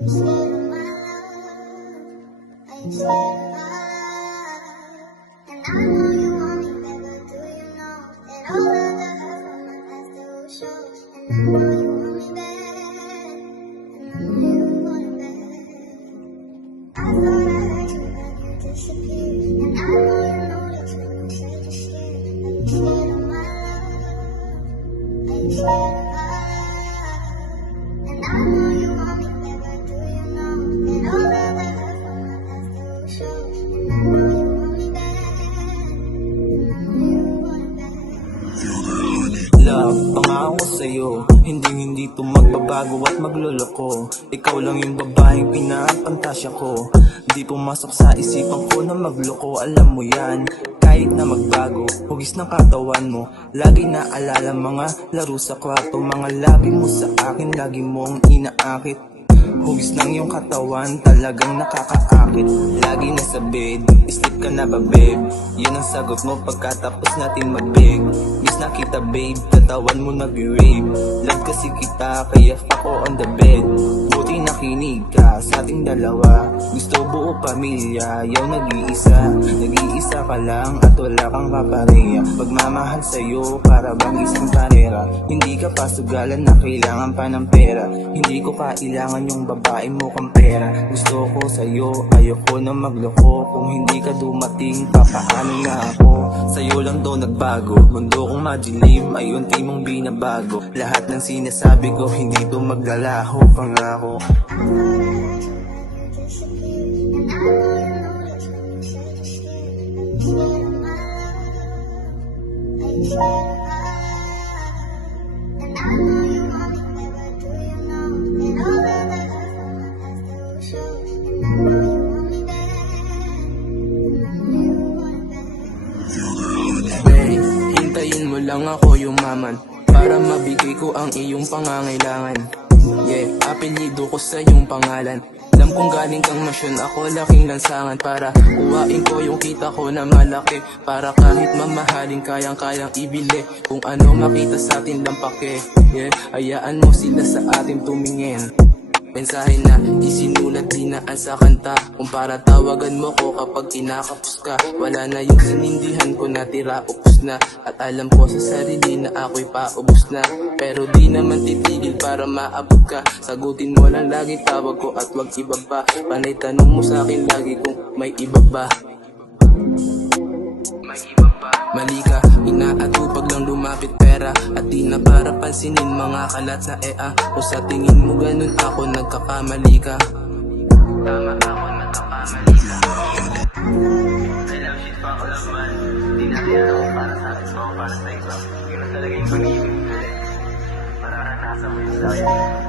you scared of my love? Are you scared of my love? And I know you want me back, but do you know that all of the hurt from my past still shows? And I know you want me back, and I know you want it back. I thought I heard you, but you disappeared. And I know you noticed when I said you're scared. Are you scared of my love? Are you scared of my love? And I know you want me back, but do you know that all of the hurt from my past still shows? And I know you want me back, and I know you want it back. Love, pangako sa'yo, hindi to magbabago at magluloko. Ikaw lang yung babaeng pinapantasya ko. Di pumasok sa isipan ko na magloko, alam mo yan. Kahit na magbago, hugis ng katawan mo. Lagi naalala mga laro sa kwarto. Mga labi mo sa akin, lagi mong inaakit. Hugis ng iyong katawan, talagang nakakaakit. Lagi nasa bed, sleep ka na ba babe? Yun ang sagot mo pagkatapos natin mag-beg. Miss na kita babe, katawan mo nag-rave. Love kasi kita, kaya ako on the bed. Buti nakinig ka sa ating dalawa. Gusto buo pamilya, yaw nag-iisa. Nag-iisa ka lang at wala kang kapareha. Pagmamahal sa'yo para bang isang karera. Hindi ka pasugalan na kailangan pa ng pera. Hindi ko kailangan yung babae mo kang pera. Gusto ko sa'yo, ayoko na magloko. Kung hindi ka dumating, papaano na ako? Sa'yo lang daw nagbago. Mundo kong madilim, ay unti mong binabago. Lahat ng sinasabi ko, hindi to maglalaho. Pangako. I thought I heard you, but you disappeared. And I know you noticed when you said you're scared. Are you scared of my love? Are you scared of my love? And I know you want me back, but do you know that all of the hurt from my past still shows? And I know you want me back, and I know you want it back. Babe, hintayin mo lang ako yumaman para mabigay ko ang iyong pangangailangan. Yeah, apelyido ko sa iyong pangalan. Alam kong galing kang masyon, ako laking lansangan. Para kuhain ko yung kita ko na malaki. Para kahit mamahalin, kayang-kayang ibili. Kung ano makita sa atin lang pake. Yeah, hayaan mo sila sa atin tumingin. Mensahe na isinulat dinaan sa kanta. Kung para tawagan mo ko kapag kinakapos ka. Wala na yung sinindihan ko na tira upos na. At alam ko sa sarili na ako'y paubos na. Pero di naman titigil para maabot ka. Sagutin mo lang lagi tawag ko at wag iba pa. Panay tanong mo sa akin lagi kung may iba ba. Mali ka, inaatupag lang lumapit pera. At di na para pansinin mga kalat na ea. Kung sa tingin mo ganun ako nagkakamali ka. Tama ako nagkakamali ka. I love shit pa ako laman. Di na kaya ako para sa akin ko para sa iba. Yun talaga yung pag-ibig ko. Mararanasan mo yung saya.